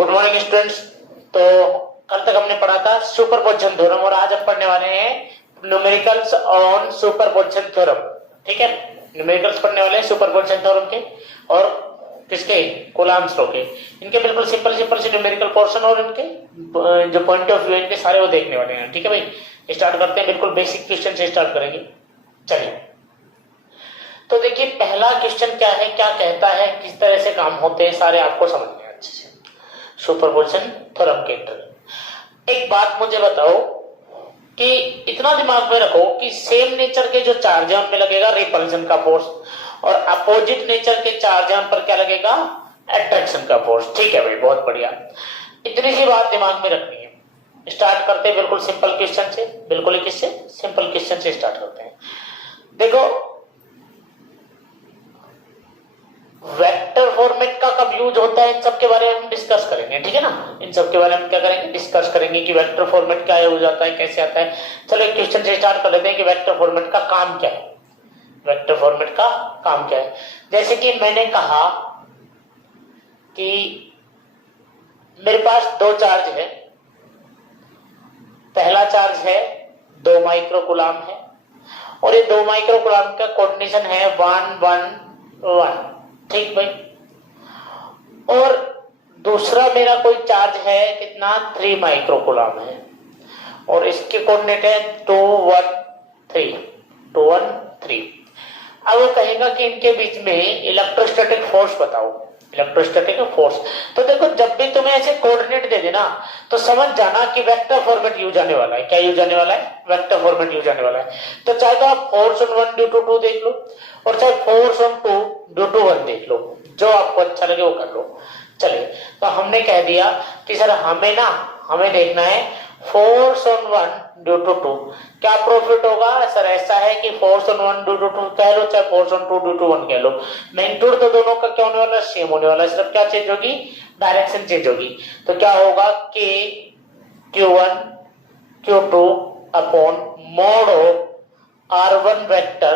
Good morning students. तो कल तक हमने पढ़ा था सुपरपोजिशन थ्योरम और आज हम पढ़ने वाले हैं न्यूमेरिकल्स ऑन सुपरपोजिशन थ्योरम। ठीक है, न्यूमेरिकल्स पढ़ने वाले हैं सुपरपोजिशन थ्योरम के और किसके, कूलम्ब्स लॉ के। इनके बिल्कुल सिंपल से न्यूमेरिकल पोर्शन और इनके जो पॉइंट ऑफ व्यू इनके सारे वो देखने वाले हैं। ठीक है भाई, स्टार्ट करते हैं। बिल्कुल बेसिक क्वेश्चन से स्टार्ट करेंगे। चलिए, तो देखिए पहला क्वेश्चन क्या है, क्या कहता है, किस तरह से काम होते हैं, सारे आपको समझने हैं अच्छे से सुपरपोजिशन थ्योरम के अंतर्गत। एक बात मुझे बताओ कि इतना दिमाग में रखो कि सेम नेचर के जो चार्ज है उनमें लगेगा रिपल्शन का फोर्स और अपोजिट नेचर के चार्ज है उन पर क्या लगेगा, अट्रैक्शन का फोर्स। ठीक है भाई, बहुत बढ़िया। इतनी सी बात दिमाग में रखनी है। स्टार्ट करते हैं बिल्कुल सिंपल क्वेश्चन से। बिल्कुल ही किससे, सिंपल क्वेश्चन से स्टार्ट करते हैं। देखो, वेक्टर फॉर्मेट का कब यूज होता है इन सब के बारे में हम डिस्कस करेंगे। ठीक है ना, इन सब के बारे में क्या करेंगे, डिस्कस करेंगे कि वेक्टर फॉर्मेट क्या यूज आता है, कैसे आता है। चलो एक क्वेश्चन से स्टार्ट कर लेते हैं कि वेक्टर फॉर्मेट का काम क्या है। वेक्टर फॉर्मेट का काम क्या है, जैसे कि मैंने कहा कि मेरे पास दो चार्ज है। पहला चार्ज है 2 माइक्रोकूलम है और ये 2 माइक्रोकूलम का कोऑर्डिनेशन है 1 1 1। ठीक भाई, और दूसरा मेरा कोई चार्ज है कितना, 3 माइक्रोकूलम है और इसके कोऑर्डिनेट है 2 1 3 2 1 3। अब वो कहेगा कि इनके बीच में इलेक्ट्रोस्टैटिक फोर्स बताओ, इलेक्ट्रोस्टैटिक फोर्स। तो देखो, जब भी तुम्हें ऐसे कोऑर्डिनेट दे देना तो समझ जाना कि वेक्टर फॉर्मेट यूज आने वाला है। क्या यूज आने वाला है, वेक्टर फॉर्मेट यूज आने वाला है। तो चाहे तो आप फोर्स ऑन 1 ड्यू टू 2 देख लो और चाहे फोर्स ऑन 2 ड्यू टू 1 देख लो, जो आपको अच्छा लगे वो कर लो। चलिए, तो हमने कह दिया कि सर हमें देखना है फोर्स ऑन 1 ड्यू टू 2 क्या प्रॉफिट होगा। सर ऐसा है कि फोर्स ऑन 1 ड्यू टू 2 कह लो चाहे फोर्स ऑन 2 ड्यू टू 1 कह लो, मैग्नीट्यूड तो दोनों का क्या होने वाला है, सेम होने वाला है। सिर्फ क्या चेंज होगी, डायरेक्शन चेंज होगी। तो क्या होगा, k q1 q2 upon mode of r1 vector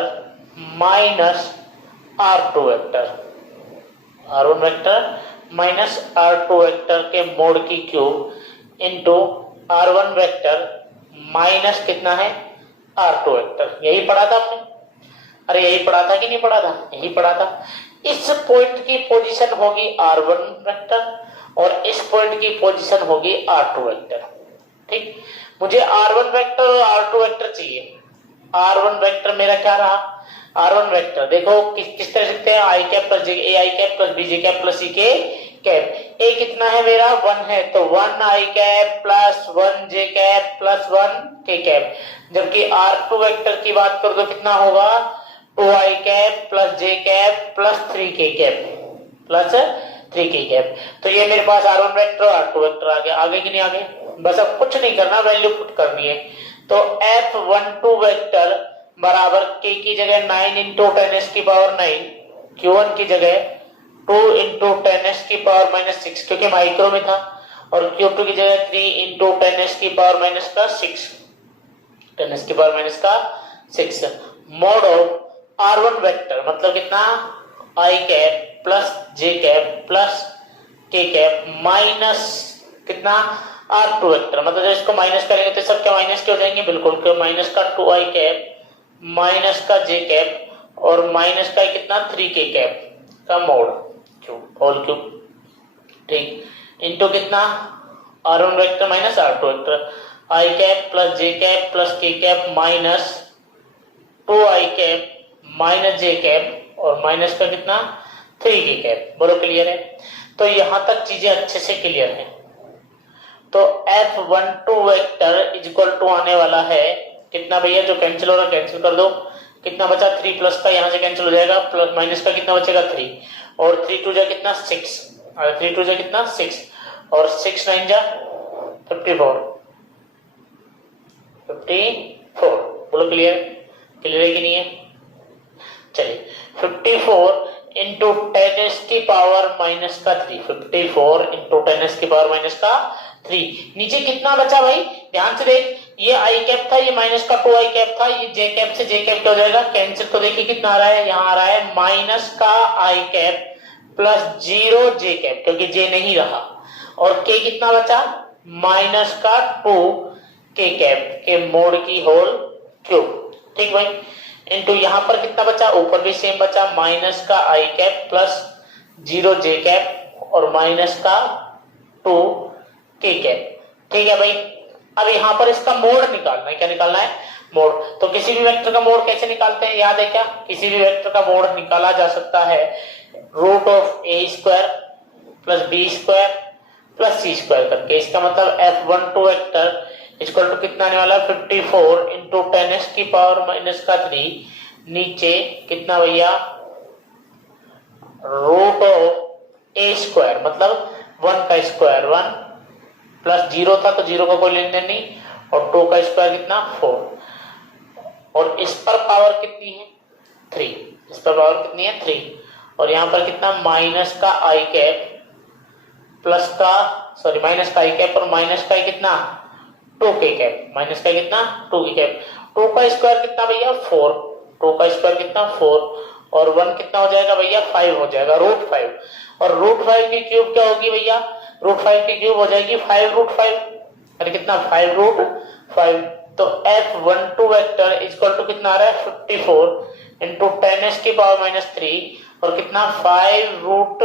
minus r2 vector, r1 vector minus r2 vector के मोड की cube into r1 vector minus कितना है, r2 वेक्टर। यही पढ़ा था हमने। अरे यही पढ़ा था कि नहीं पढ़ा था, यही पढ़ा था। इस पॉइंट की पोजीशन होगी r1 वेक्टर और इस पॉइंट की पोजीशन होगी r2 वेक्टर। ठीक, मुझे r1 वेक्टर और r2 वेक्टर चाहिए। r1 वेक्टर मेरा क्या रहा, r1 वेक्टर देखो किस तरह लिखते हैं, I cap plus J, A I cap plus B J cap plus C K cap. ए कितना है मेरा, 1 है, तो 1 आई कैप प्लस 1 जे कैप प्लस 1 के कैप। जबकि r2 वेक्टर की बात करो तो कितना होगा, 2 आई कैप प्लस जे कैप प्लस 3 के कैप प्लस 3 के कैप। तो ये मेरे पास r1 वेक्टर और r2 वेक्टर आ गया। आगे कि नहीं आगे, बस अब कुछ नहीं करना, वैल्यू पुट करनी है। तो f12 वेक्टर बराबर k की जगह 9 इंटू 10s की पावर 9, q1 की जगह 2 इंटू 10s की पावर माइनस 6 क्योंकि माइक्रो में था, और q2 की जगह 3 इंटू 10s की पावर माइनस का 6, 10s की पावर माइनस का 6 मोड ऑफ r1 वेक्टर मतलब कितना, i cap plus j cap plus k cap minus कितना, r2 वेक्टर। मतलब जब इसको माइनस करेंगे तो सब क्या माइनस के हो जाएंगे, बिल्कुल क्यों, माइनस का 2i कैप माइनस का j कैप और माइनस का कितना 3k कैप का मोड क्यूब होल क्यूब। ठीक, इनटू कितना, r1 vector minus r2 vector, i cap plus j cap plus k cap minus 2i cap minus j cap और minus का कितना 3k कैप। बोलो क्लियर है। तो यहां तक चीजें अच्छे से क्लियर है। तो f12 vector is equal to आने वाला है कितना भैया, जो कैंसिल हो रहा है कैंसिल कर दो, कितना बचा 3 प्लस का यहां से कैंसिल हो जाएगा, प्लस माइनस का कितना बचेगा 3 और 3 2 जा कितना 6 और 3 2 जा कितना 6 और 6 9 जा 54 54। बोलो क्लियर, क्लियर है कि नहीं है। चलिए 54 इंटू 10s की पावर माइनस का 3, 54 इंटू 10s की पावर माइनस का 3। नीचे कितना बचा भाई, ध्यान से देख, ये आई कैप था, ये माइनस का 2 आई कैप था, ये जे कैप से जे कैप क्या हो जाएगा, कैंसिल। तो देखिए कितना आ रहा है, यहाँ आ रहा है माइनस का आई कैप प्लस 0 जे कैप क्योंकि जे नहीं रहा और k कितना बचा, माइनस का 2k कैप के मोड की होल क्यूब, ठीक भाई, इनटू यहाँ पर कितना बचा, ऊपर भी सेम बचा, माइनस का i cap plus 0j cap और माइनस का 2k कैप, ठीक है भाई। अब यहाँ पर इसका मोड निकालना है, क्या निकालना है, मोड। तो किसी भी वेक्टर का मोड कैसे निकालते हैं, याद है क्या, किसी भी वेक्टर का मोड निकाला जा सकता है root of a square plus b square plus c square करके। इसका मतलब F12 वेक्टर इक्वल टू कितना आने वाला है, 54 इंटू 10s की पावर माइनस का 3, नीचे कितना भैया, रूट ऑफ ए स्क्वायर मतलब 1 का स्क्वायर 1 प्लस 0 था तो 0 का कोई लेन देन नहीं, और 2 का स्क्वायर कितना 4, और इस पर पावर कितनी है 3, इस पर पावर कितनी है 3, और यहाँ पर कितना माइनस का आई कैप प्लस का सॉरी माइनस का आई कैप और माइनस का कितना 2k कैप, माइनस का कितना 2k कैप, 2 का स्क्वायर कितना भैया 4, 2 का स्क्वायर कितना 4 और 1 कितना हो जाएगा भैया 5 हो जाएगा, रूट 5, और रूट 5 की क्यूब क्या होगी भैया, रूट 5 की क्यूब हो जाएगी 5 रूट 5, अरे कितना 5 रूट 5। तो F12 वेक्टर इक्वल टू कितना आ रहा है 54 इंटू 10s की पावर माइनस 3 और कितना 5 रूट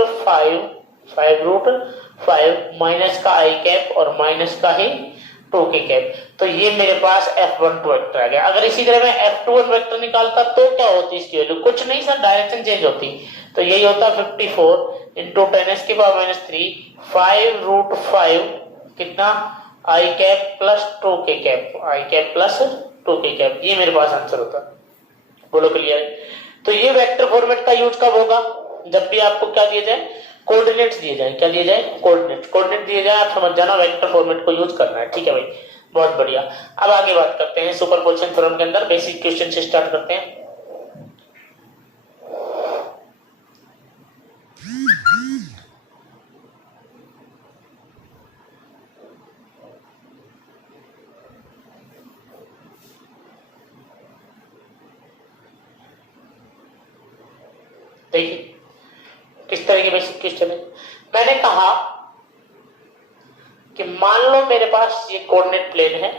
5 माइनस का आई कैप और माइनस का ही 2k कैप। तो ये मेरे पास F12 वेक्टर आ गया। अगर इसी तरह मैं F21 वेक्टर निकालता तो क्या होती इसकी वैल्यू, कुछ नहीं सर, डायरेक्शन चेंज होती, तो यही होता 54 इंटू 10s की पावर माइनस 3 5 रूट 5 कितना आई कैप प्लस 2k कैप, आई कैप प्लस 2k कैप, ये मेरे पास आंसर होता। बोलो क्लियर। तो ये वेक्टर फॉर्मेट का यूज कब होगा, जब भी आपको क्या दिया जाए, कोऑर्डिनेट्स दिए जाए, क्या दिए जाए, कोऑर्डिनेट दिए जाए, आप समझ जाना वेक्टर फॉर्मेट को यूज करना है, ठीक है भाई, बहुत बढ़िया। अब आगे बात करते हैं सुपरपोजिशन थ्योरम के अंदर बेसिक क्वेश्चन से स्टार्ट करते हैं। देखिए किस तरह के बेसिक क्वेश्चन है। मैंने कहा कि मान लो मेरे पास ये कोऑर्डिनेट प्लेन है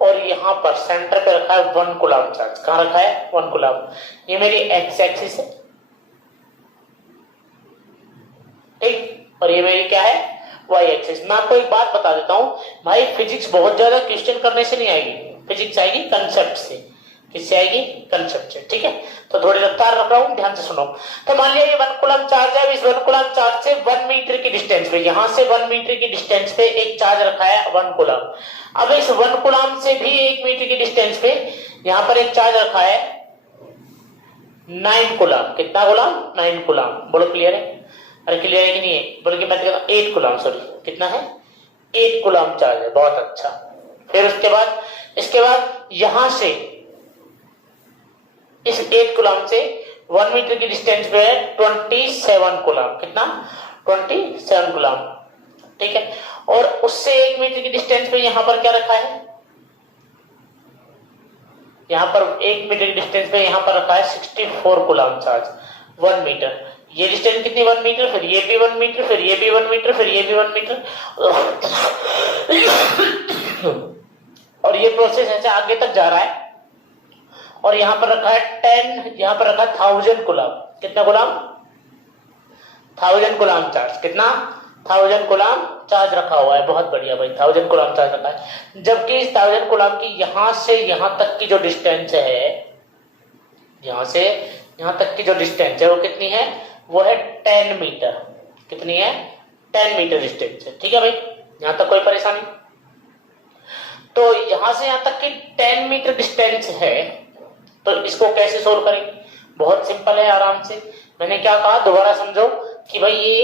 और यहां पर सेंटर पे रखा है 1 कूलम चार्ज, कहां रखा है 1 कूलम, ये मेरी एक्स एक्सिस है, ठीक, और ये मेरी क्या है वाई एक्सिस। मैं आपको एक बात बता देता हूं भाई, फिजिक्स बहुत ज्यादा क्वेश्चन करने से नहीं आएगी, फिजिक्स आएगी कंसेप्ट से, किससे आएगी, कंसेप्ट से, ठीक है। तो थोड़ी रफ्तार रख रहा हूं, ध्यान से सुनो। तो मान लिया ये 1 कूलम चार्ज है, इस 1 कूलम चार्ज से 1 मीटर की डिस्टेंस पे, यहां से 1 मीटर की डिस्टेंस पे एक चार्ज रखा है 1 कूलम। अब इस 1 कूलम से भी 1 मीटर की डिस्टेंस पे यहां पर एक चार्ज रखा है 9 कूलम, कितना कूलम 9 कूलम। बोलो क्लियर है, अरे क्लियर है कि नहीं है, बल्कि मैं 8 कूलम, सॉरी कितना है 8 कूलम चार्ज है, बहुत अच्छा। फिर इसके बाद यहां से इस 8 कूलम से 1 मीटर की डिस्टेंस पे है 27 कूलम, कितना 27 कूलम, ठीक है। और उससे 1 मीटर की डिस्टेंस पे यहां पर क्या रखा है, यहां पर 1 मीटर की डिस्टेंस पे यहां पर रखा है 64 कूलम चार्ज 1 मीटर। ये डिस्टेंस कितनी 1 मीटर, फिर ये भी 1 मीटर, फिर ये भी 1 मीटर, फिर ये भी 1 मीटर, और ये प्रोसेस ऐसे आगे तक जा रहा है। और यहां पर रखा है 10, यहां पर रखा 1000 कूलम, कितना कूलम 1000 कूलम चार्ज, कितना 1000 कूलम चार्ज रखा हुआ है, बहुत बढ़िया भाई 1000 कूलम चार्ज रखा है। जबकि इस 1000 कूलम की यहां से यहां तक की जो डिस्टेंस है, यहां से यहां तक की जो डिस्टेंस है वो कितनी है, वो है 10 मीटर, कितनी है 10 मीटर डिस्टेंस है, ठीक है भाई, यहां तक कोई परेशानी। तो यहां से यहां तक की 10 मीटर डिस्टेंस है, तो इसको कैसे सोल्व करेंगे, बहुत सिंपल है, आराम से। मैंने क्या कहा दोबारा समझो कि भाई ये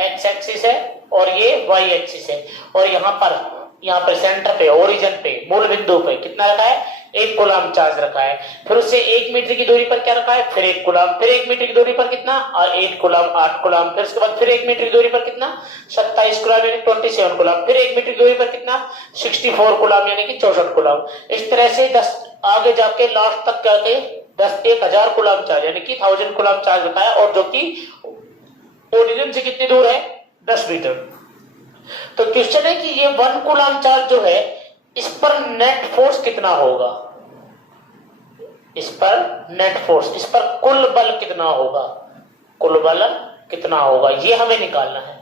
एक्स एक्सिस है और ये वाई एक्सिस है, और यहाँ पर सेंटर पे, ओरिजिन पे, मूल बिंदु पे कितना रखा है 1 कूलम चार्ज रखा है। फिर उससे 1 मीटर की दूरी पर क्या रखा है, फिर 1 कूलम, फिर 1 मीटर की दूरी पर कितना 8 कूलम, 8 कूलम, फिर उसके बाद फिर 1 मीटर की दूरी पर कितना 27 कूलम यानी 27 कूलम, फिर 1 मीटर की दूरी पर कितना 64 कूलम यानी कि 64 कूलम। इस तरह से 10 आगे जाके लास्ट तक जाके 10,000 कूलम चार्ज यानी कि 1000 कूलम चार्ज रखा है, और जो कि ओरिजिन से कितनी दूर है, 10 मीटर। तो क्वेश्चन है कि ये 1 कूलम्ब चार्ज जो है इस पर नेट फोर्स कितना होगा, इस पर नेट फोर्स, इस पर कुल बल कितना होगा, कुल बल कितना होगा, ये हमें निकालना है,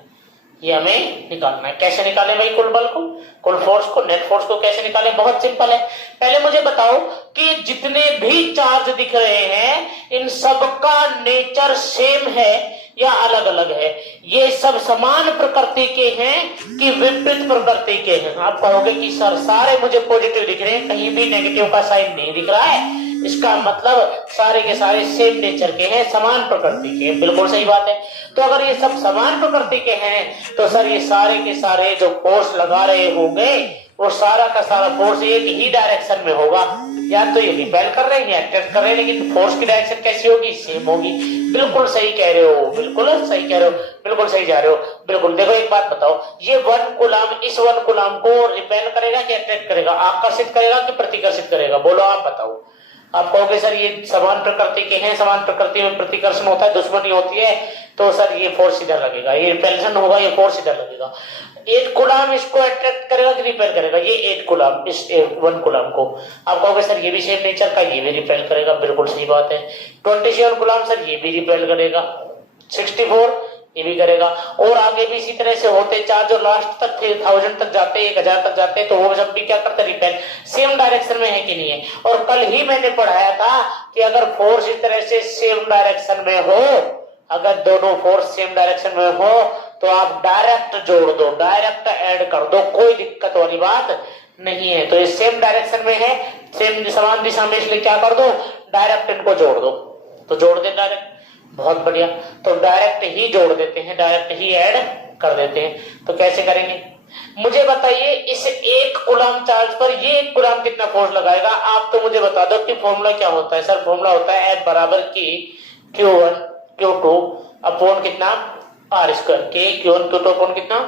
ये हमें निकालना है। कैसे निकालें भाई कुल बल को, कुल फोर्स को, नेट फोर्स को कैसे निकालें, बहुत सिंपल है। पहले मुझे बताओ कि जितने भी चार्ज दिख रहे हैं इन सब का नेचर सेम है या अलग अलग है, ये सब समान प्रकृति के हैं कि विपरीत प्रकृति के हैं। आप कहोगे कि सर सारे मुझे पॉजिटिव दिख रहे हैं, कहीं भी नेगेटिव का साइन नहीं दिख रहा है, इसका मतलब सारे के सारे सेम नेचर के हैं, समान प्रकृति के हैं। बिल्कुल सही बात है। तो अगर ये सब समान प्रकृति के हैं तो सर ये सारे के सारे जो फोर्स लगा रहे होंगे वो सारा का सारा फोर्स एक ही डायरेक्शन में होगा, या तो ये रिपेल कर रहे हैं या अट्रैक्ट कर रहे हैं, लेकिन फोर्स की डायरेक्शन कैसी होगी, सेम होगी। बिल्कुल सही कह रहे हो, बिल्कुल सही कह रहे हो, बिल्कुल सही जा रहे हो, बिल्कुल। देखो एक बात बताओ, ये 1 कूलम्ब इस 1 कूलम्ब को रिपेल करेगा कि अट्रैक्ट करेगा, आकर्षित करेगा कि प्रतिकर्षित करेगा, बोलो आप बताओ। आप कहोगे सर ये समान प्रकृति के हैं, समान प्रकृति में प्रतिकर्षण होता है, दुश्मनी होती है, तो सर ये फोर्स इधर लगेगा, ये रिपेल्शन होगा, ये फोर्स इधर लगेगा। 8 कूलम्ब इसको अट्रैक्ट करेगा कि रिपेल करेगा, ये 8 कूलम्ब इस 1 कूलम्ब को। आप कहोगे सर ये भी सेम नेचर का, ये भी रिपेल करेगा, बिल्कुल सही बात है। 27 कूलम्ब सर ये भी रिपेल करेगा, 64 ये भी करेगा, और आगे भी इसी तरह से होते चार्ज और लास्ट तक 1000 तक जाते, 1000 तक जाते, तो वो सब भी क्या करते, रिपेल, सेम डायरेक्शन में है कि नहीं है। और कल ही मैंने पढ़ाया था कि अगर फोर्स इस तरह से सेम डायरेक्शन में हो, अगर दोनों फोर्स सेम डायरेक्शन में हो तो आप डायरेक्ट जोड़ दो, डायरेक्ट ऐड कर दो, कोई दिक्कत वाली बात नहीं है। तो ये सेम डायरेक्शन में है, सेम समान दिशा में, इसलिए क्या कर दो, डायरेक्ट इनको जोड़ दो। तो जोड़ दे डायरेक्ट, बहुत बढ़िया। तो डायरेक्ट ही जोड़ देते हैं, डायरेक्ट ही ऐड कर देते हैं। तो कैसे करेंगे मुझे बताइए, इस 1 कूलम्ब चार्ज पर ये 1 कूलम्ब कितना फोर्स लगाएगा, आप तो मुझे बता दो कि फॉर्मूला क्या होता है। सर फॉर्मूला होता है F बराबर की Q1 Q2 अपॉन कितना R स्क्वायर, के Q1 Q2 अपॉन कितना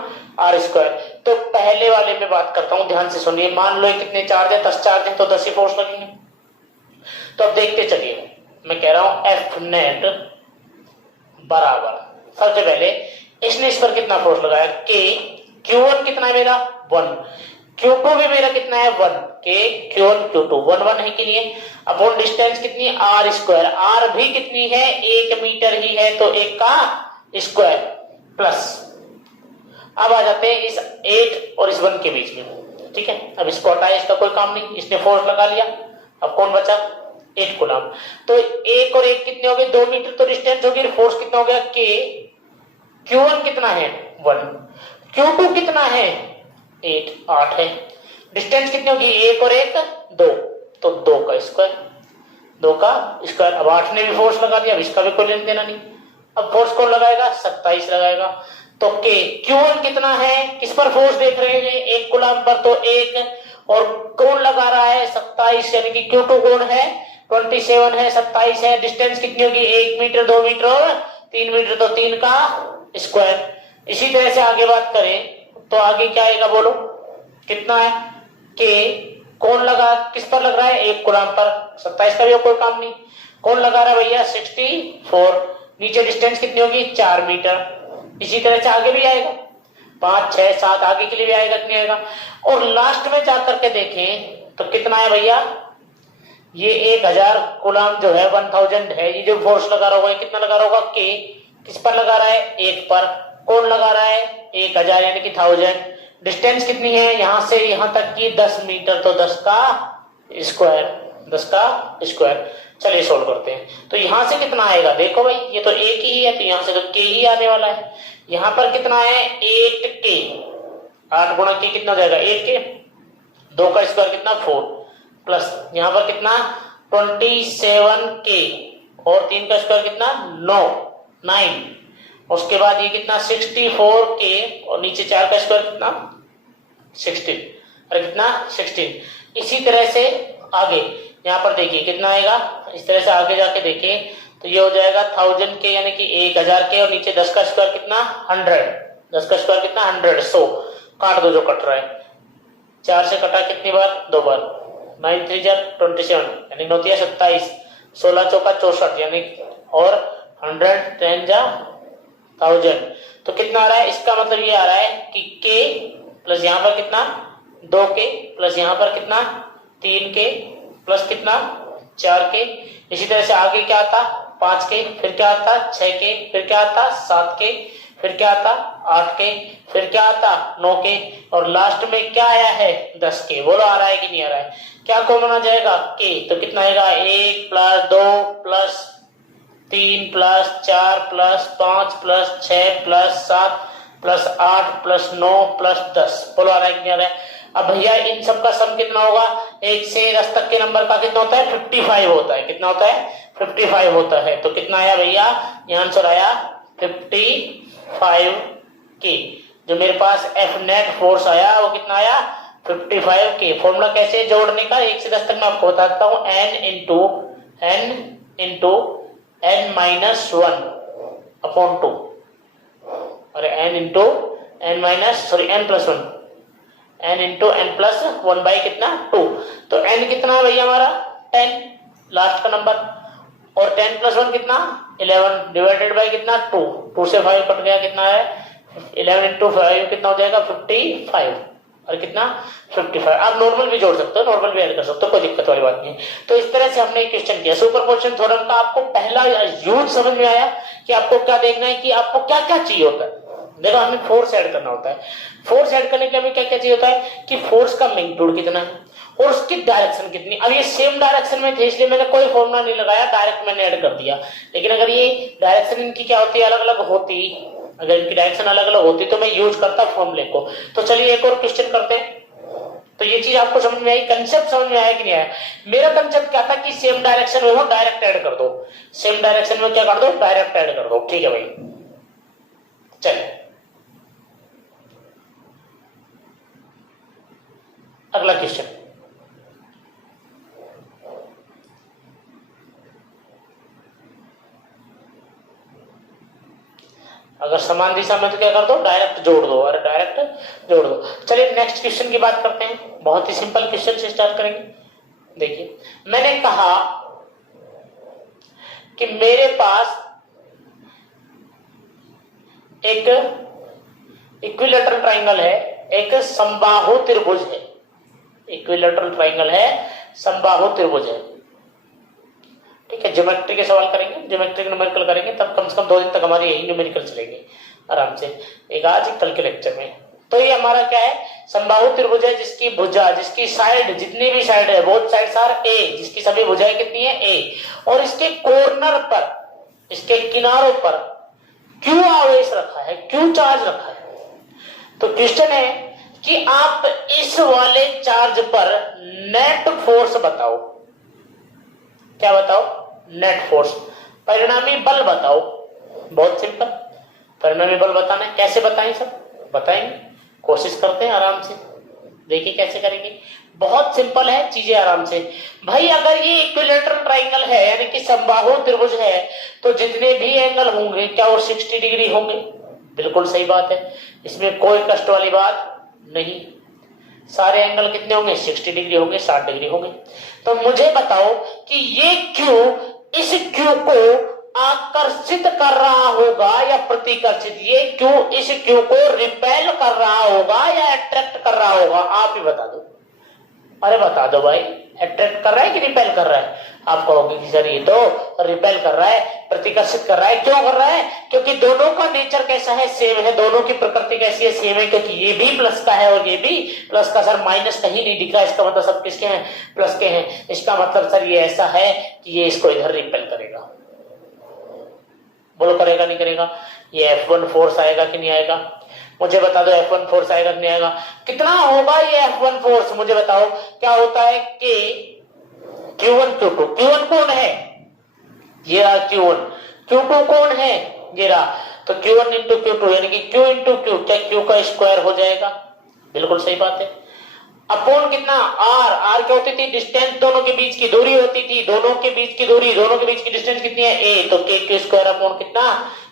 R स्क्वायर। तो पहले वाले में बात करता हूं, ध्यान से सुनिए। मान लो कितने चार्ज है, 10 चार्ज है, तो 10 ही फोर्स लगेंगे। तो अब देखते चलिए, मैं कह रहा हूं F नेट बराबर, सबसे पहले इसने इस पर कितना फोर्स लगाया, के Q1 कितना है मेरा 1, Q2 भी मेरा कितना है 1, के Q1 Q2 1 1 है कि नहीं है, अपॉन डिस्टेंस कितनी R स्क्वायर, R भी कितनी है 1 मीटर ही है, तो 1 का स्क्वायर प्लस। अब आ जाते हैं इस 8 और इस 1 के बीच में, ठीक है। अब इसको हटाए, इसका कोई काम नहीं, इसने फोर्स लगा लिया। अब कौन बचा, 8 कूलम्ब। तो 1 और 1 कितने हो गए, 2 मीटर तो डिस्टेंस हो गई, फोर्स कितना हो गया, के Q1 कितना है 1, Q2 कितना है 8 है, डिस्टेंस कितनी होगी 1 और 1 2, तो 2 का स्क्वायर, 2 का स्क्वायर। अब 8 ने भी फोर्स लगा दिया, अब इसका भी कोई लेना देना नहीं। अब फोर्स कौन लगाएगा, 27 लगाएगा। तो के Q1 कितना है, किस पर फोर्स देख रहे हैं, 1 कूलम्ब पर, तो 1, और कौन लगा रहा है 27, यानी कि Q2 कौन है 27 है, 27 है, डिस्टेंस कितनी होगी 1 मीटर 2 मीटर और 3 मीटर, तो 3 का स्क्वायर। इसी तरह से आगे बात करें तो आगे क्या आएगा बोलो, कितना है, के कौन लगा, किस पर लग रहा है 1 कूलम्ब पर, 27 का भी कोई काम नहीं, कौन लगा रहा है भैया 64, नीचे डिस्टेंस कितनी होगी 4 मीटर। इसी तरह से आगे भी आएगा 5 6 7, आगे के लिए भी आएगा कि नहीं आएगा। और लास्ट में जाकर के देखें तो कितना है भैया, ये 1000 कूलम्ब जो है 1000 है, ये जो फोर्स लगा रहा होगा कितना लगा रहा होगा, के किस पर लगा रहा है 1 पर, कौन लगा रहा है 1000 यानी कि 1000, डिस्टेंस कितनी है यहां से यहां तक की 10 मीटर, तो 10 का स्क्वायर, 10 का स्क्वायर। चलिए सोल्व करते हैं। तो यहां से कितना आएगा, देखो भाई ये तो 1 ही है, तो यहां से तो के ही आने वाला है। यहां पर कितना है 8 के, 8 गुणा के कितना हो जाएगा 8 के, 2 का स्क्वायर कितना 4, प्लस यहाँ पर कितना 27 के, और 3 का स्क्वायर कितना 9, उसके बाद ये कितना 64 के, और नीचे 4 का स्क्वायर कितना 16, और कितना 16। इसी तरह से आगे यहाँ पर देखिए कितना आएगा, इस तरह से आगे जाके देखिए तो ये हो जाएगा 1000 के यानी कि 1000 के, और नीचे 10 का स्क्वायर कितना 100, 10 का स्क्वायर कितना 100, 100 काट दो जो कट रहा है, 4 से कटा कितनी बार 2 बार, 9 3 27 यानी 9 3 27, 16 चौका 64 यानी, और 100 10 जा 1000। तो कितना आ रहा है, इसका मतलब ये आ रहा है कि k प्लस यहाँ पर कितना 2k प्लस यहाँ पर कितना 3k प्लस कितना 4k। इसी तरह से आगे क्या आता 5k, फिर क्या आता 6k, फिर क्या आता 7k, फिर क्या आता 8k, फिर क्या आता 9k और लास्ट में क्या आया है 10k। बोलो आ रहा है कि नहीं आ रहा है। क्या कॉमन आ जाएगा k, तो कितना आएगा 1 plus 2 plus 3 plus 4 plus 5 plus 6 plus 7 plus 8 plus 9 plus 10। बोलो आ रहा है कि नहीं आ रहा है। अब भैया इन सब का सम कितना होगा, 1 से 10 तक के नंबर का कितना होता है 55 होता है। कितना होता है 55 होता है। तो कितना आया भैया, ये आंसर आया 55 के। जो मेरे पास एफ नेट फोर्स आया वो कितना आया 55 के। फॉर्मूला कैसे जोड़ने का 1 से 10 तक मैं आपको बताता हूं, n माइनस 1 अपॉन 2, अरे n plus 1, n into n plus 1 by कितना 2। तो n कितना है भैया हमारा 10 लास्ट का नंबर, और 10 प्लस 1 कितना 11 डिवाइडेड बाई कितना 2, 2 से 5 कट गया कितना है 11 इंटू 5 कितना हो जाएगा 55 और कितना 55। आप नॉर्मल भी जोड़ सकते हो, नॉर्मल भी ऐड कर सकते हो, कोई दिक्कत वाली बात नहीं है। तो इस तरह से हमने एक क्वेश्चन किया सुपरपोजिशन थ्योरम का। आपको पहला यूज समझ में आया कि आपको क्या देखना है कि आपको क्या क्या चाहिए होता है। देखो हमें फोर्स ऐड करना होता है, फोर्स ऐड करने के लिए हमें क्या क्या चाहिए होता है कि फोर्स का मैग्नीट्यूड कितना है और उसकी डायरेक्शन कितनी। अब ये सेम डायरेक्शन में थे इसलिए मैंने कोई फॉर्मूला नहीं लगाया, डायरेक्ट मैंने ऐड कर दिया। लेकिन अगर ये डायरेक्शन इनकी क्या होती है अलग अलग होती, अगर इनकी डायरेक्शन अलग अलग होती तो मैं यूज करता फॉर्मूले को। तो चलिए एक और क्वेश्चन करते हैं। तो ये चीज आपको समझ में आई, कंसेप्ट समझ में आया कि नहीं आया। मेरा कंसेप्ट क्या था कि सेम डायरेक्शन में हो डायरेक्ट ऐड कर दो, सेम डायरेक्शन में क्या कर दो डायरेक्ट ऐड कर दो। ठीक है भाई, चलिए अगला क्वेश्चन। अगर समान दिशा में तो क्या कर दो डायरेक्ट जोड़ दो, अरे डायरेक्ट जोड़ दो। चलिए नेक्स्ट क्वेश्चन की बात करते हैं, बहुत ही सिंपल क्वेश्चन से स्टार्ट करेंगे। देखिए मैंने कहा कि मेरे पास एक इक्विलैटरल ट्राइंगल है, एक समबाहु त्रिभुज है। इक्विलैटरल ट्राइंगल है, समबाहु त्रिभुज है। ठीक है, ज्योमेट्री के सवाल करेंगे, ज्योमेट्री न्यूमेरिकल करेंगे, तब कम से कम 2 दिन तक हमारे यही न्यूमेरिकल चलेंगे आराम से, एक आज एक कल के लेक्चर में। तो ये हमारा क्या है समबाहु त्रिभुज है जिसकी भुजा, जिसकी साइड, जितनी भी साइड है बोथ साइड्स आर ए, जिसकी सभी भुजाएं कितनी है ए, और इसके कॉर्नर पर, इसके किनारों पर क्यू आवेश रखा है, क्यू चार्ज रखा है। तो क्वेश्चन है कि आप इस वाले चार्ज पर नेट फोर्स बताओ। क्या बताओ नेट फोर्स, परिणामी बल बताओ। बहुत सिंपल, परिणामी बल बताना है। कैसे बताएं सब बताएंगे, कोशिश करते हैं आराम से, देखिए कैसे करेंगे। बहुत सिंपल है चीजें आराम से। भाई अगर ये इक्विलैटरल ट्राइंगल है यानी कि समबाहु त्रिभुज है तो जितने भी एंगल होंगे क्या वो 60 डिग्री होंगे। बिल्कुल सही बात है, इसमें कोई कष्ट वाली बात नहीं। सारे एंगल कितने होंगे 60 डिग्री होंगे, 60 डिग्री होंगे। तो मुझे बताओ कि ये क्यू इस क्यू को आकर्षित कर रहा होगा या प्रतिकर्षित, ये क्यू इस क्यू को रिपेल कर रहा होगा या अट्रैक्ट कर रहा होगा। आप ही बता दो, अरे बता दो भाई, अट्रैक्ट कर रहा है कि रिपेल कर रहा है। आप कहोगे कि सर ये तो रिपेल कर रहा है, प्रतिकर्षित कर रहा है। क्यों कर रहा है, क्योंकि दोनों का नेचर कैसा है सेम है, दोनों की प्रकृति कैसी है सेम है। क्योंकि ये भी प्लस का है और ये भी प्लस का। सर माइनस कहीं नहीं दिख रहा, इसका मतलब सब किसके हैं प्लस के हैं। इसका मतलब सर ये ऐसा है कि ये इसको इधर रिपेल करेगा। बोलो करेगा नहीं करेगा। ये F1 फोर्स आएगा कि नहीं आएगा, मुझे बता दो। F1 फोर्स आएगा कि नहीं आएगा, कितना होगा ये F1 फोर्स मुझे बताओ। क्या होता है कि Q1 Q2, Q1 कौन है ये रहा Q1, Q2 कौन है ये रहा। तो Q1 इंटू Q2 यानी कि Q इंटू Q, क्या Q का स्क्वायर हो जाएगा। बिल्कुल सही बात है। अपॉन कितना R, R क्या होती थी डिस्टेंस, दोनों के बीच की दूरी होती थी, दोनों के बीच की दूरी, दोनों के बीच की डिस्टेंस कितनी है a, तो k स्क्वायर अपॉन कितना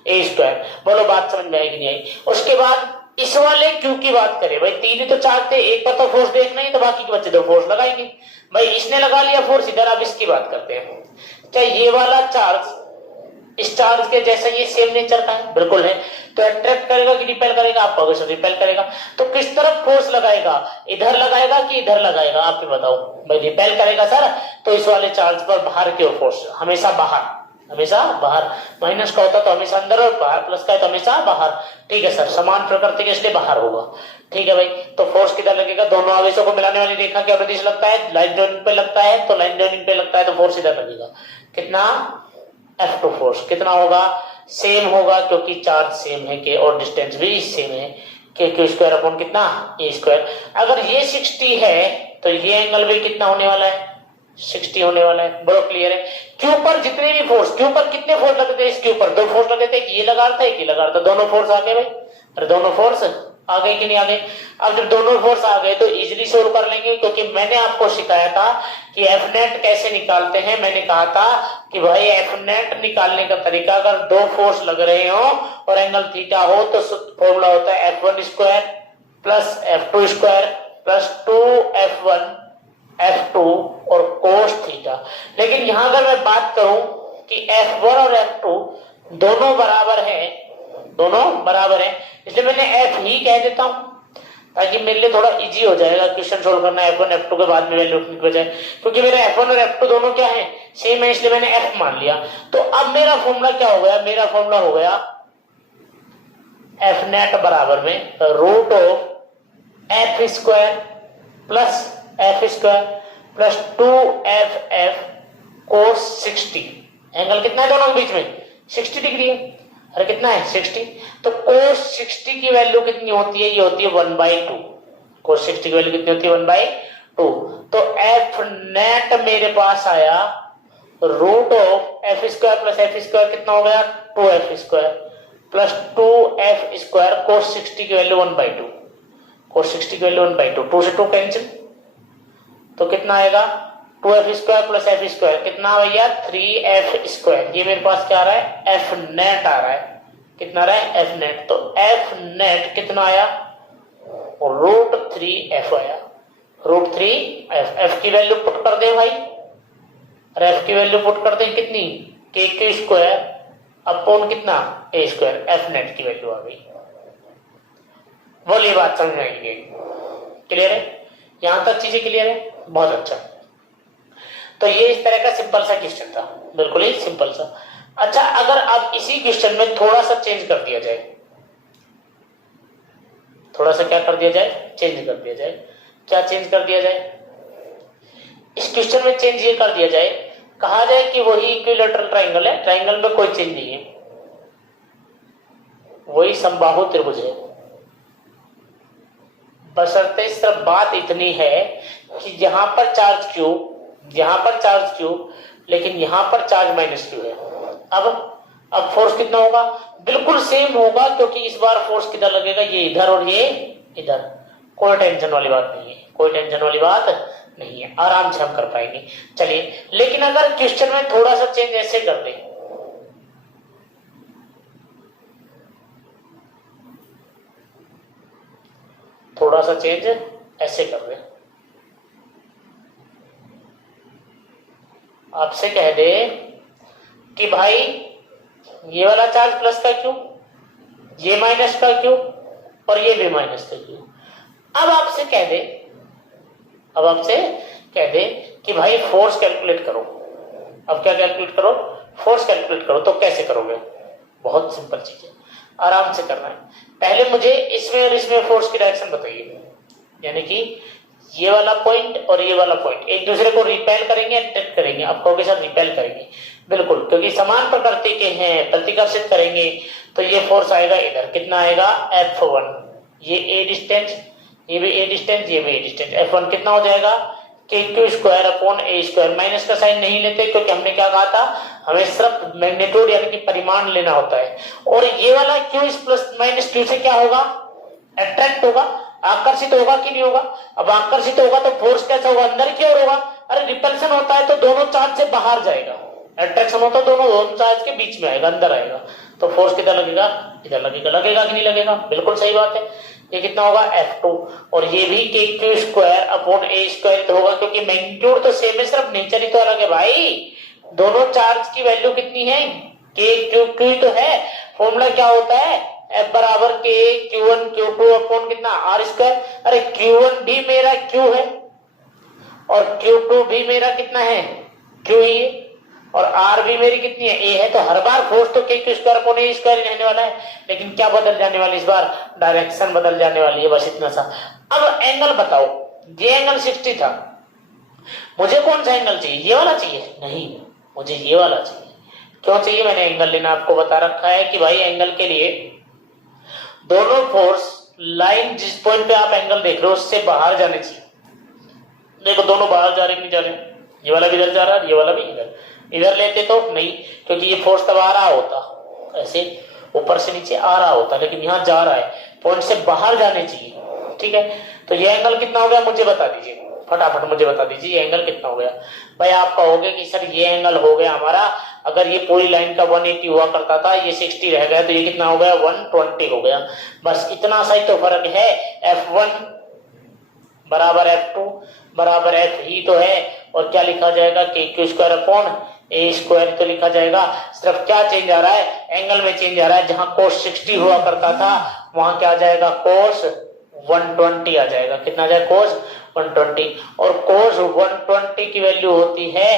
a स्क्वायर। बोलो बात समझ में आई कि नहीं आई। उसके बाद इस वाले Q की बात करें, भाई 3 ही तो चार्ज थे, एक पर तो फोर्स देखना ही तो बाकी के बच्चे तो फोर्स लगाएंगे। भाई इसने लगा लिया फोर्स, इधर आप इसकी बात करते हैं। क्या ये वाला चार्ज इस चार्ज के जैसा ये सेम नेचर का है, बिल्कुल है। तो अट्रैक्ट करेगा कि रिपेल करेगा? आप कहोगे सर रिपेल करेगा। तो किस तरफ फोर्स लगाएगा, इधर लगाएगा कि इधर लगाएगा? आप ही बताओ भाई। रिपेल करेगा सर, तो इस वाले चार्ज पर बाहर की ओर फोर्स, हमेशा बाहर, हमेशा बाहर। माइनस का होता तो हमेशा अंदर और बाहर, प्लस का है तो हमेशा बाहर। ठीक है सर, समान प्रकृति के इसलिए बाहर होगा। ठीक है भाई, तो फोर्स किधर लगेगा? दोनों आवेशों को मिलाने वाली रेखा के अभिदिश लगता है, लाइन जॉइनिंग पे लगता है, तो लाइन जॉइनिंग पे लगता है तो फोर्स इधर लगेगा। कितना? F2 force. कितना होगा? सेम होगा, क्योंकि चार्ज सेम है के और डिस्टेंस भी सेम है। के क्यू स्क्वायर अपॉन कितना? ए स्क्वायर। अगर ये 60 है तो ये एंगल भी कितना होने वाला है? 60 होने वाला है। बड़ा क्लियर है। क्यू पर जितने भी फोर्स, क्यू पर कितने फोर्स लगते थे? इस क्यू पर 2 फोर्स लगे थे, ये लगा रहा था, एक ये लगा रहा था। दोनों फोर्स आ गए भाई। अरे दोनों फोर्स आ गए कि नहीं आ गए? अब जब दोनों फोर्स आ गए तो इजीली सोल्व कर लेंगे, क्योंकि मैंने आपको सिखाया था कि एफ नेट कैसे निकालते हैं। मैंने कहा था कि भाई एफ नेट निकालने का तरीका, अगर 2 फोर्स लग रहे हो और एंगल थीटा हो तो फॉर्मूला होता है F1 square plus F2 square plus 2F1 F2 और कोस थीटा। लेकिन यहां अगर मैं बात करूं कि F1 और F2 दोनों बराबर है, दोनों बराबर है, इसलिए मैंने F ही कह देता हूं, ताकि मेरे लिए थोड़ा इजी हो जाएगा क्वेश्चन सोल्व करना। F1 F2 के बाद में वैल्यू रखने के बजाय, क्योंकि मेरा F1 और F2 दोनों क्या है? सेम है, इसलिए मैंने F मान लिया। तो अब मेरा फॉर्मूला क्या हो गया? मेरा फॉर्मूला हो गया F नेट बराबर में root of F square plus F square plus 2FF cos 60। Angle कितना है दोनों के बीच में? 60 डिग्री है। अरे कितना है? 60। तो कोस 60 की वैल्यू कितनी होती है? ये होती है 1/2। कोस 60 की वैल्यू कितनी होती है? 1/2। तो F नेट मेरे पास आया root of F square plus F square कितना हो गया? 2F square plus 2F square कोस 60 की वैल्यू 1/2। कोस 60 की वैल्यू 1/2, 2 से 2 कैंसिल, तो कितना आएगा? 2F square plus F square कितना भैया? 3F square. ये मेरे पास क्या आ रहा है? F नेट आ रहा है। कितना आ रहा है? F net. तो F नेट कितना आया? रूट 3F आया। Root 3F। F की वैल्यू पुट कर दे भाई। अरे F की वैल्यू पुट कर दे कितनी? के स्क्वायर अपॉन कितना? ए स्क्वायर। F नेट की वैल्यू आ गई। बोलिए बात समझ में आएगी? क्लियर है? यहां तक चीजें क्लियर है? बहुत अच्छा। तो ये इस तरह का सिंपल सा क्वेश्चन था, बिल्कुल ही सिंपल सा। अच्छा, अगर अब इसी क्वेश्चन में थोड़ा सा चेंज कर दिया जाए, थोड़ा सा क्या कर दिया जाए? चेंज कर दिया जाए। क्या चेंज कर दिया जाए? इस क्वेश्चन में चेंज ये कर दिया जाए, कहा जाए कि वही इक्विलैटरल ट्राइंगल है, ट्राइंगल में कोई चेंज नहीं है, वही समबाहु त्रिभुज है, बशर्ते सिर्फ बात इतनी है कि यहां पर चार्ज क्यू, यहां पर चार्ज क्यू, लेकिन यहां पर चार्ज माइनस क्यू है। अब फोर्स कितना होगा? बिल्कुल सेम होगा, क्योंकि इस बार फोर्स किधर लगेगा? ये इधर और ये इधर। कोई टेंशन वाली बात नहीं है, कोई टेंशन वाली बात नहीं है, आराम से हम कर पाएंगे। चलिए, लेकिन अगर क्वेश्चन में थोड़ा सा चेंज ऐसे कर दे, थोड़ा सा चेंज ऐसे कर दे, आपसे कह दे कि भाई ये वाला चार्ज प्लस का क्यों, ये माइनस का क्यों और ये भी माइनस का क्यों। अब आपसे कह दे, अब आपसे कह दे कि भाई फोर्स कैलकुलेट करो। अब क्या कैलकुलेट करो? फोर्स कैलकुलेट करो। तो कैसे करोगे? बहुत सिंपल चीज है, आराम से करना है। पहले मुझे इसमें और इसमें फोर्स की डायरेक्शन बताइए, यानी कि ये वाला पॉइंट और ये वाला पॉइंट एक दूसरे को रिपेल करेंगे, अट्रैक्ट करेंगे। आप कहोगे सर रिपेल करेंगे, बिल्कुल, क्योंकि समान प्रकृति के हैं, प्रतिकर्षित करेंगे। तो ये फोर्स आएगा इधर, कितना आएगा? F1। ये ए डिस्टेंस, ये भी ए डिस्टेंस, ये भी ए डिस्टेंस। F1 कितना हो जाएगा? KQ स्क्वायर अपॉन ए स्क्वायर। माइनस का साइन नहीं लेते, क्योंकि हमने क्या कहा था, हमें सिर्फ मैग्नीट्यूड यानी कि परिमाण लेना होता है। और ये वाला Q प्लस माइनस Q से क्या होगा? अट्रैक्ट होगा, आकर्षित होगा कि नहीं होगा? अब आकर्षित होगा तो फोर्स कैसा होगा? अंदर की ओर होगा। अरे रिपल्सन होता है तो दोनों चार्ज से बाहर जाएगा, अट्रैक्शन होता है दोनों चार्ज के बीच में आएगा, अंदर आएगा। तो फोर्स किधर लगेगा? इधर लगेगा। लगेगा कि नहीं लगेगा? बिल्कुल सही बात है। ये कितना होगा? F2। और ये भी KQ स्क्वायर अपॉन ए स्क्वायर होगा, क्योंकि मैग्नीट्यूड तो सेम है, सिर्फ नेचर ही तो अलग है भाई। दोनों चार्ज की वैल्यू कितनी है? के क्यू क्यू तो है, फॉर्मूला क्या होता है F बराबर के Q1 Q2 अपॉन कितना R स्क्वायर। अरे Q1 भी मेरा Q है और Q2 भी मेरा कितना है Q ही है और R भी मेरी कितनी है A है। तो हर बार फोर्स तो K Q square upon A square ही रहने वाला है, लेकिन क्या बदल जाने वाली इस बार, डायरेक्शन बदल जाने वाली है, बस इतना सा। अब एंगल बताओ, ये एंगल 60 था, मुझे कौन सा एंगल चाहिए, ये वाला चाहिए? नहीं, मुझे ये वाला चाहिए। क्यों चाहिए? मैंने एंगल लेना आपको बता रखा है कि भाई एंगल के लिए दोनों फोर्स लाइन जिस पॉइंट पे आप एंगल देख रहे हो उससे बाहर जाने चाहिए। देखो दोनों बाहर जा रहे नहीं जा रहे, ये वाला भी इधर जा रहा है, ये वाला भी इधर। इधर लेते तो नहीं, क्योंकि ये फोर्स तब आ रहा होता ऐसे ऊपर से नीचे आ रहा होता, लेकिन यहाँ जा रहा है, पॉइंट से बाहर जाने चाहिए। ठीक है, तो ये एंगल कितना हो गया मुझे बता दीजिए, फटाफट मुझे बता दीजिए ये एंगल कितना हो गया। भाई आप कहोगे कि सर ये एंगल हो गया हमारा, अगर ये पूरी लाइन का 180 हुआ करता था, ये 60 रह गया, तो ये कितना हो गया 120 हो गया। बस इतना सा ही तो फर्क है, F1 बराबर F2 बराबर F ही तो है, और क्या लिखा जाएगा के क्यू स्क्वायर अपॉन ए स्क्वायर तो लिखा जाएगा। सिर्फ क्या चेंज आ रहा है, एंगल में चेंज आ रहा है। जहां cos 60 हुआ करता था वहां क्या आ जाएगा cos 120 आ जाएगा। कितना आ जाएगा cos 120, और cos 120 की वैल्यू होती है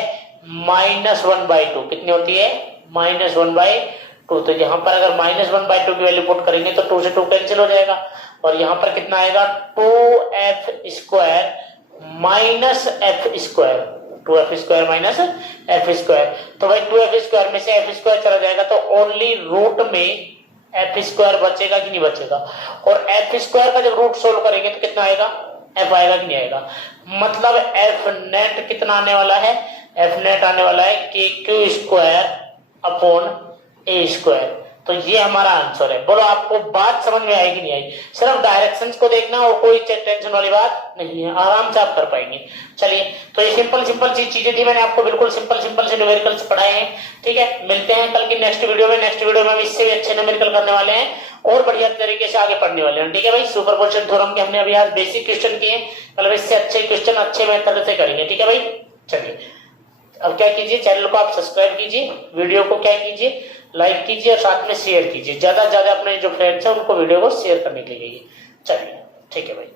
-1/2। कितनी होती है -1/2। तो यहाँ पर अगर -1/2 की वैल्यू पुट करेंगे तो 2 से 2 कैंसिल हो जाएगा, और यहाँ पर कितना आएगा 2f square minus f square, 2f square minus f square. तो भाई 2f स्क्वायर में से f स्क्वायर चला जाएगा तो ओनली रूट में f स्क्वायर बचेगा कि नहीं बचेगा, और f स्क्वायर का जब रूट सोल्व करेंगे तो कितना आएगा f आएगा कि नहीं आएगा। मतलब f नेट कितना आने वाला है, f नेट आने वाला है के क्यू स्क्वायर अपॉन ए स्क्वायर। तो ये हमारा आंसर है। बोलो आपको बात समझ में आएगी नहीं आई? सिर्फ डायरेक्शंस को देखना और कोई टेंशन वाली बात नहीं है, आराम से आप कर पाएंगे। चलिए, तो ये सिंपल सिंपल चीजें थी, मैंने आपको बिल्कुल सिंपल सिंपल से न्यूमेरिकल्स पढ़ाए हैं। ठीक है, मिलते हैं कल की नेक्स्ट वीडियो में। नेक्स्ट वीडियो में हम इससे भी अच्छे न्यूमेरिकल करने वाले हैं और बढ़िया तरीके से आगे पढ़ने वाले हैं। ठीक है भाई, सुपरपोजिशन थ्योरम के हमने अभी आज बेसिक क्वेश्चन किए, मतलब इससे अच्छे क्वेश्चन अच्छे मेथड से करेंगे। ठीक है भाई, चलिए अब क्या कीजिए, चैनल को आप सब्सक्राइब कीजिए, वीडियो को क्या कीजिए लाइक कीजिए और साथ में शेयर कीजिए, ज्यादा से ज्यादा अपने जो फ्रेंड्स हैं उनको वीडियो को शेयर करने के लिए। चलिए ठीक है भाई।